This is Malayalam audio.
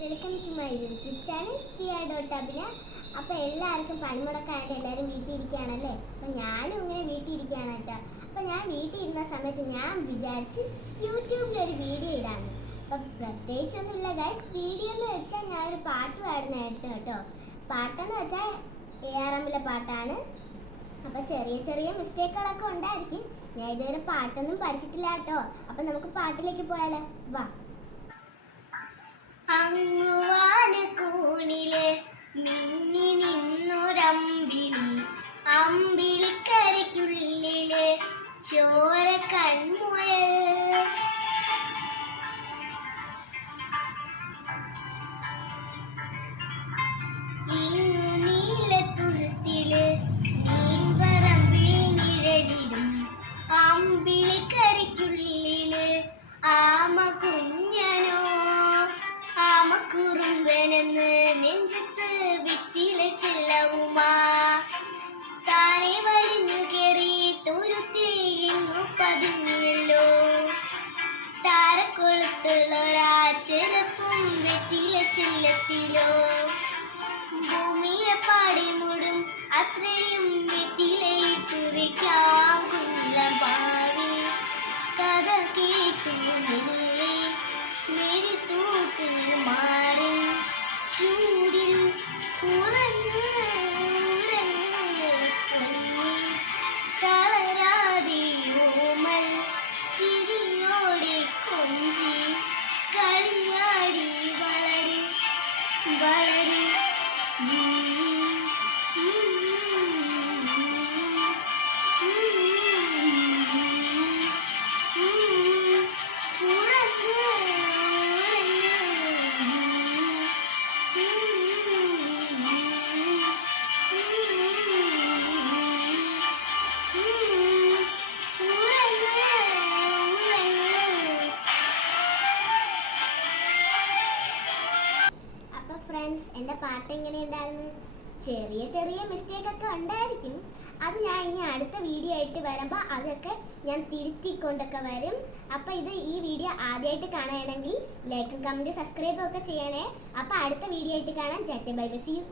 Welcome to my YouTube channel Hiya dot Abhina അപ്പോൾ എല്ലാവർക്കും പണിമുടക്കാണ്ട് എല്ലാവരും വീട്ടിൽ ഇരിക്കുകയാണല്ലേ അപ്പോൾ ഞാനും ഇങ്ങനെ വീട്ടിൽ ഇരിക്കുകയാണ് കേട്ടോ. അപ്പോൾ ഞാൻ വീട്ടിൽ ഇരുന്ന സമയത്ത് ഞാൻ വിചാരിച്ച് യൂട്യൂബിൽ ഒരു വീഡിയോ ഇടാമെന്ന് അപ്പം പ്രത്യേകിച്ചൊന്നുമില്ല ഗൈസ് വീഡിയോ എന്ന് വെച്ചാൽ ഞാൻ ഒരു പാട്ട് പാടുന്നതായിട്ട് കേട്ടോ. പാട്ടെന്ന് വെച്ചാൽ എ ആർ എമ്മിലെ പാട്ടാണ്. അപ്പം ചെറിയ ചെറിയ മിസ്റ്റേക്കുകളൊക്കെ ഉണ്ടായിരിക്കും. ഞാൻ ഇതുവരെ പാട്ടൊന്നും പഠിച്ചിട്ടില്ല കേട്ടോ. അപ്പം നമുക്ക് പാട്ടിലേക്ക് പോയാലോ? വാ. ചോര കൺമുയൽ താരക്കൊളുത്തുള്ളൊരാ വെറ്റില ചെല്ലത്തിലോ. ഭൂമിയെ പാടി മൂടും അത്രയും വെറ്റിലയിട്ട് വെക്കാം കുഞ്ഞിളം പാവി. കഥ കേട്ടു മെഴുത്തൂക്ക് മാറും. ചൂടിൽ ഉറങ്ങ് വളര് അപ്പൊ ഫ്രണ്ട്സ് എന്റെ പാട്ട് എങ്ങനെയുണ്ടായിരുന്നു? ചെറിയ ചെറിയ മിസ്റ്റേക്ക് ഒക്കെ ഉണ്ടായിരിക്കും. അത് ഞാൻ ഇനി അടുത്ത വീഡിയോ ആയിട്ട് വരുമ്പോൾ അതൊക്കെ ഞാൻ തിരുത്തിക്കൊണ്ടൊക്കെ വരും. അപ്പോൾ ഇത് ഈ വീഡിയോ ആദ്യമായിട്ട് കാണുകയാണെങ്കിൽ ലൈക്കും കമന്റ് സബ്സ്ക്രൈബും ഒക്കെ ചെയ്യണേ. അപ്പോൾ അടുത്ത വീഡിയോ ആയിട്ട് കാണാൻ ചേട്ടൻ ബൈ ബൈ. C U